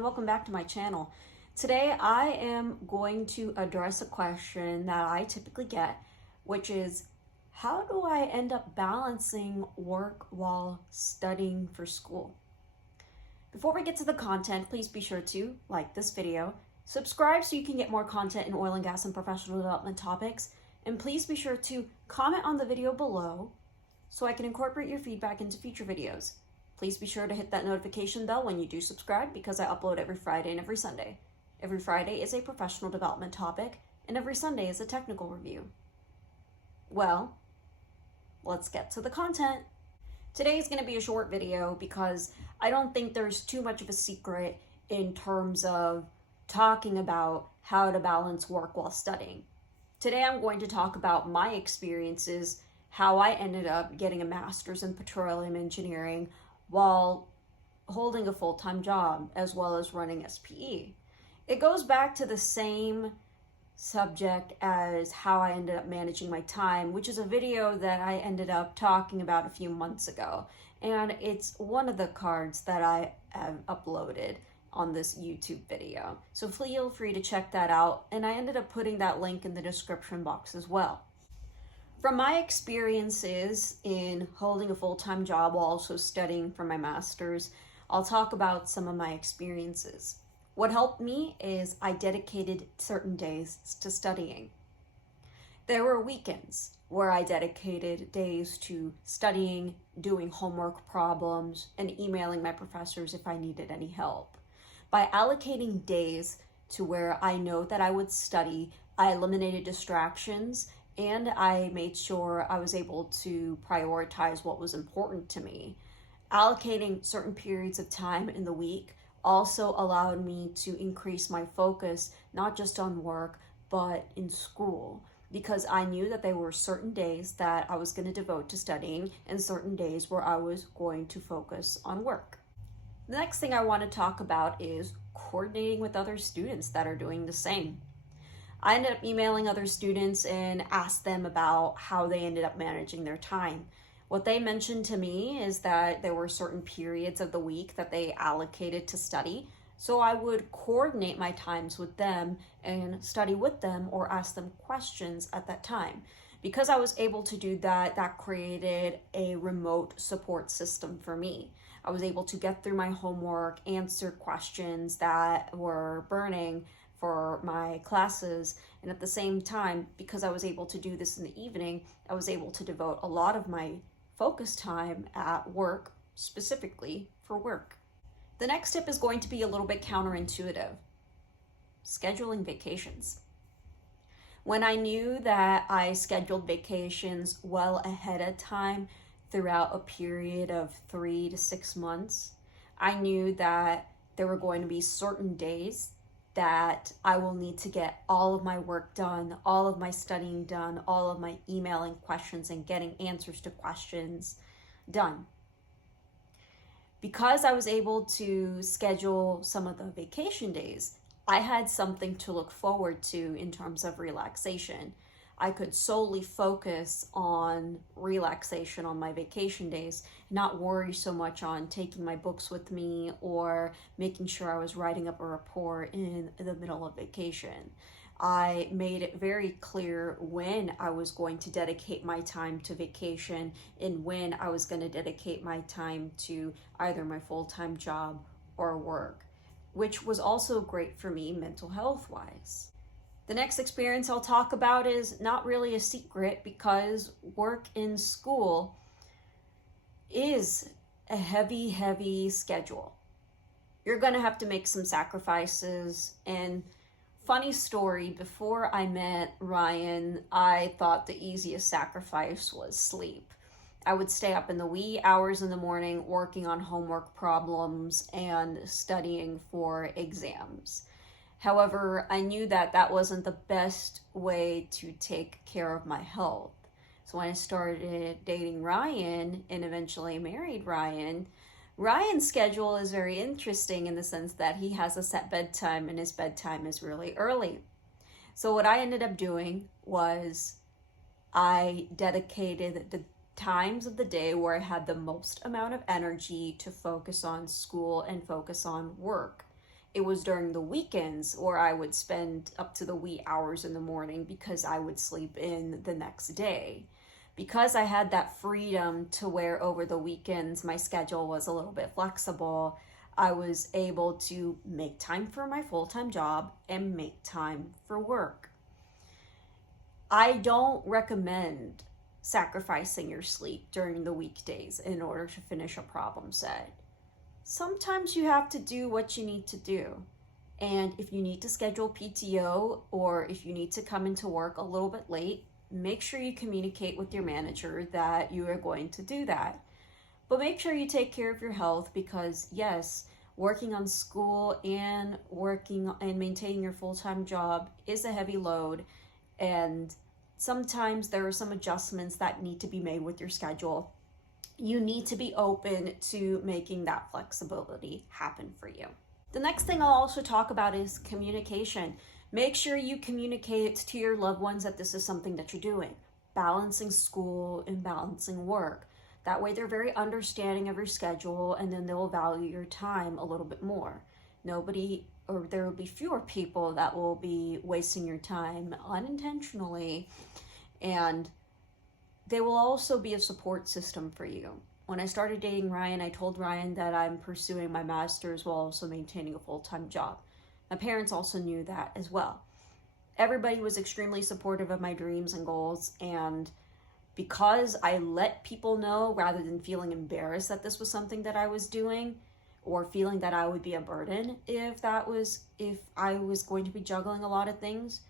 and welcome back to my channel. Today I am going to address a question that I typically get, which is how do I end up balancing work while studying for school? Before we get to the content, please be sure to like this video, subscribe so you can get more content in oil and gas and professional development topics, and please be sure to comment on the video below so I can incorporate your feedback into future videos. Please be sure to hit that notification bell when you do subscribe because I upload every Friday and every Sunday. Every Friday is a professional development topic, and every Sunday is a technical review. Well, let's get to the content. Today is going to be a short video because I don't think there's too much of a secret in terms of talking about how to balance work while studying. Today I'm going to talk about my experiences, how I ended up getting a master's in petroleum engineering while holding a full-time job as well as running SPE. It goes back to the same subject as how I ended up managing my time, which is a video that I ended up talking about a few months ago. And it's one of the cards that I have uploaded on this YouTube video. So feel free to check that out. And I ended up putting that link in the description box as well. From my experiences in holding a full-time job while also studying for my master's, I'll talk about some of my experiences. What helped me is I dedicated certain days to studying. There were weekends where I dedicated days to studying, doing homework problems, and emailing my professors if I needed any help. By allocating days to where I know that I would study, I eliminated distractions and I made sure I was able to prioritize what was important to me. Allocating certain periods of time in the week also allowed me to increase my focus, not just on work, but in school, because I knew that there were certain days that I was going to devote to studying and certain days where I was going to focus on work. The next thing I want to talk about is coordinating with other students that are doing the same. I ended up emailing other students and asked them about how they ended up managing their time. What they mentioned to me is that there were certain periods of the week that they allocated to study, so I would coordinate my times with them and study with them or ask them questions at that time. Because I was able to do that, that created a remote support system for me. I was able to get through my homework, answer questions that were burning for my classes, and at the same time, because I was able to do this in the evening, I was able to devote a lot of my focus time at work, specifically for work. The next tip is going to be a little bit counterintuitive: scheduling vacations. When I knew that I scheduled vacations well ahead of time throughout a period of 3 to 6 months, I knew that there were going to be certain days that I will need to get all of my work done, all of my studying done, all of my emailing questions and getting answers to questions done. Because I was able to schedule some of the vacation days, I had something to look forward to in terms of relaxation. I could solely focus on relaxation on my vacation days, not worry so much on taking my books with me or making sure I was writing up a report in the middle of vacation. I made it very clear when I was going to dedicate my time to vacation and when I was going to dedicate my time to either my full-time job or work, which was also great for me mental health-wise. The next experience I'll talk about is not really a secret because work in school is a heavy schedule. You're going to have to make some sacrifices. And funny story, before I met Ryan, I thought the easiest sacrifice was sleep. I would stay up in the wee hours in the morning working on homework problems and studying for exams. However, I knew that that wasn't the best way to take care of my health. So when I started dating Ryan and eventually married Ryan, Ryan's schedule is very interesting in the sense that he has a set bedtime and his bedtime is really early. So what I ended up doing was I dedicated the times of the day where I had the most amount of energy to focus on school and focus on work. It was during the weekends where I would spend up to the wee hours in the morning because I would sleep in the next day. Because I had that freedom to where over the weekends my schedule was a little bit flexible, I was able to make time for my full-time job and make time for work. I don't recommend sacrificing your sleep during the weekdays in order to finish a problem set. Sometimes you have to do what you need to do. And if you need to schedule PTO or if you need to come into work a little bit late, make sure you communicate with your manager that you are going to do that. But make sure you take care of your health because, yes, working on school and working and maintaining your full-time job is a heavy load. And sometimes there are some adjustments that need to be made with your schedule. You need to be open to making that flexibility happen for you. The next thing I'll also talk about is communication. Make sure you communicate to your loved ones that this is something that you're doing, balancing school and balancing work. That way they're very understanding of your schedule and then they'll value your time a little bit more. There will be fewer people that will be wasting your time unintentionally, and they will also be a support system for you. When I started dating Ryan, I told Ryan that I'm pursuing my master's while also maintaining a full-time job. My parents also knew that as well. Everybody was extremely supportive of my dreams and goals, and because I let people know rather than feeling embarrassed that this was something that I was doing or feeling that I would be a burden if I was going to be juggling a lot of things,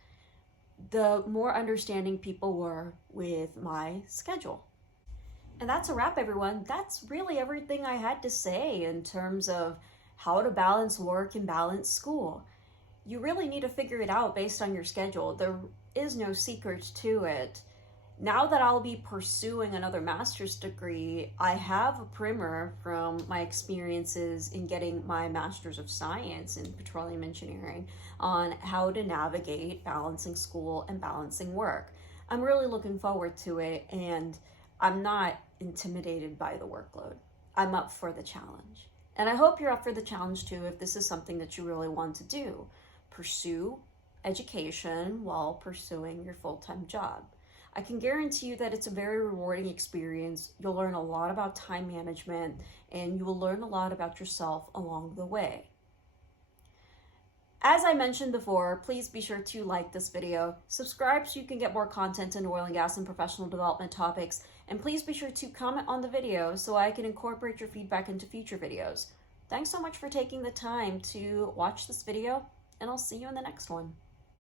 the more understanding people were with my schedule. And that's a wrap, everyone. That's really everything I had to say in terms of how to balance work and balance school. You really need to figure it out based on your schedule. There is no secret to it. Now that I'll be pursuing another master's degree, I have a primer from my experiences in getting my Master's of Science in Petroleum Engineering on how to navigate balancing school and balancing work. I'm really looking forward to it, and I'm not intimidated by the workload. I'm up for the challenge. And I hope you're up for the challenge too if this is something that you really want to do. Pursue education while pursuing your full-time job. I can guarantee you that it's a very rewarding experience. You'll learn a lot about time management and you will learn a lot about yourself along the way. As I mentioned before, please be sure to like this video, subscribe so you can get more content in oil and gas and professional development topics, and please be sure to comment on the video so I can incorporate your feedback into future videos. Thanks so much for taking the time to watch this video, and I'll see you in the next one.